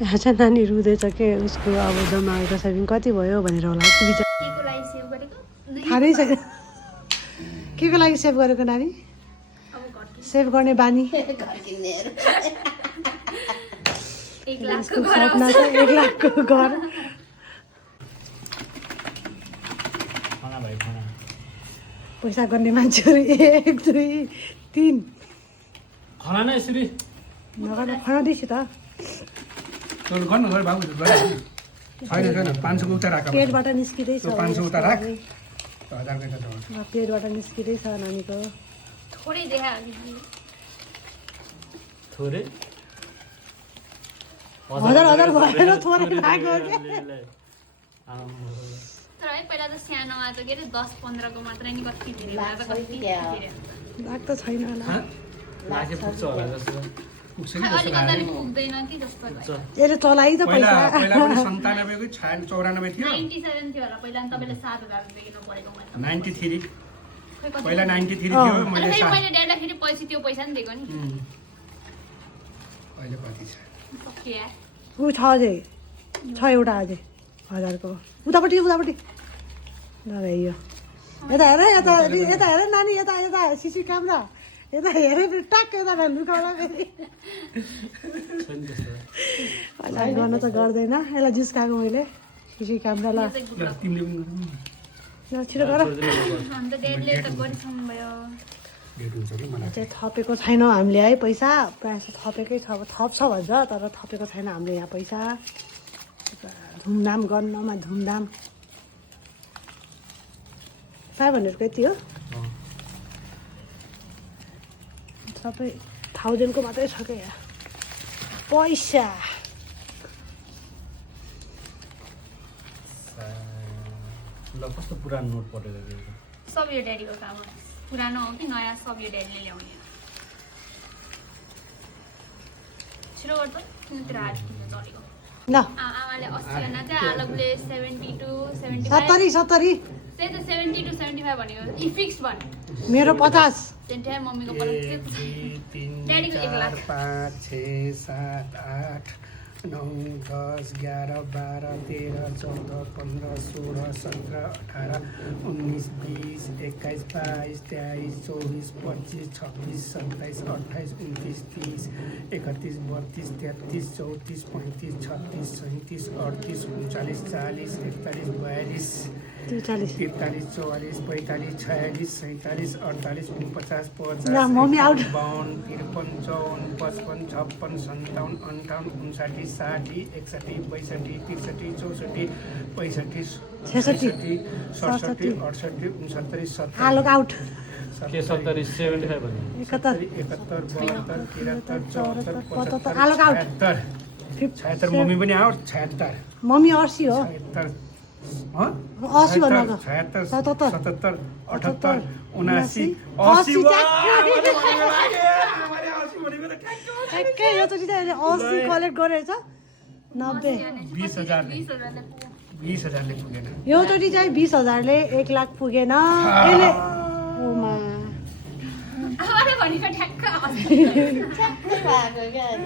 यहाँ चाहिँ नानी रुँदैछ के उसको अब जमाएको सेभिङ कति भयो भनेर होला विचार थाहा नै छैन के को लागि सेभ गरेको नानी सेभ गर्ने बानी सपना छ 1 लाखको घर पैसा गर्ने मान्छेहरू 1 2 3 खाना नै यसरी नगर खाँदैछु त तल गर्न गरे बाबु छैन 500 को उता राख पेटबाट निस्किँदै छ 500 उता राख 1000 को त पेटबाट निस्किँदै छ नानीको थोरै देखा थोरै हजार भएर थोरै लाग्यो के तर है पहिला त सानोमा त के अरे 10-15 को मात्रै नि कति धेरै भएर त कति धेरै लाग्छ छैन होला लागे पुग्छ होला जस्तो पुग्छ अलि अलि पुग्दैन कि जस्तो लाग्छ यसले चलाइ त पहिला पैसा पहिला पनि 97 को 94 थियो 97 थियो होला पहिला अनि तपाईले 7000 रुपैयाँ किन परेको मैले 93 खै कति पहिला 93 थियो मैले अनि फेरि मैले ड्याडलाई पछि त्यो पैसा नि दिएको नि अहिले कति छ ओके यार ऊ छ अझै छ एउटा अझै 1000 को उतापट्टि नभए यो यता हेर यता हेर नानी यता सिसी क्यामेरा यता हेरे टक्क यता लुकाउला फेरि अहिले गर्न त गर्दैन यसलाई जिस्काएको मैले सिसी क्यामेरा ल तिमीले छिटो गर अन्त ड्याडले त गरिसक्नु भयो डेट हुन्छ कि मलाई चाहिँ थपेको छैनौँ हामीले है पैसा प्रायः जस्तो थपेकै छ अब थप्छ भन्छ तर थपेको छैन हामीले यहाँ पैसा धुमधाम गर्नमा धुमधाम 500 को यति हो सबै 1000 को मात्रै छ क्या यहाँ पैसा ल कस्तो पुरानो नोट परेको थियो सब यो ड्याडीको काम हो पुरानो हो कि नयाँ सब यो ड्याडीले ल्याउने छिटो गर्छ किनतिर हात किन चलेको ल आमाले 80 आना चाहिँ आलगले 72 75 70 त्यही त 70 to 75 भनेको इ फिक्स भन मेरो 50 त्यही मम्मीको 1 2 3 4 5 6 7 8 9 10 11 12 13 14 15 16 17 18 19 20 21 22 23 24 25 26 27 28 29 30 31 32 33 34 35 36 37 38 39 40 41 42 43 43 44 45 46 47 48 49 50 ल मम्मी आउट 52 53 54 55 56 57 58 59 60 61 62 63 64 65 66 67 68 69 70 आलोक आउट के 70 75 भन्यो 71 71 72 73 74 75 आलोक आउट 76 मम्मी पनि आउट 76 मम्मी 80 हो 76 80 भन्नु 76 77 77 78 79 80 80 ठ्याक्कै यो त 80 कलेक्ट गरेछ 90 20,000 ले पुगेन यो चोटि चाहिँ 20,000 ले 1 लाख पुगेन यसले ओमा आमाले भनेको ठ्याक्क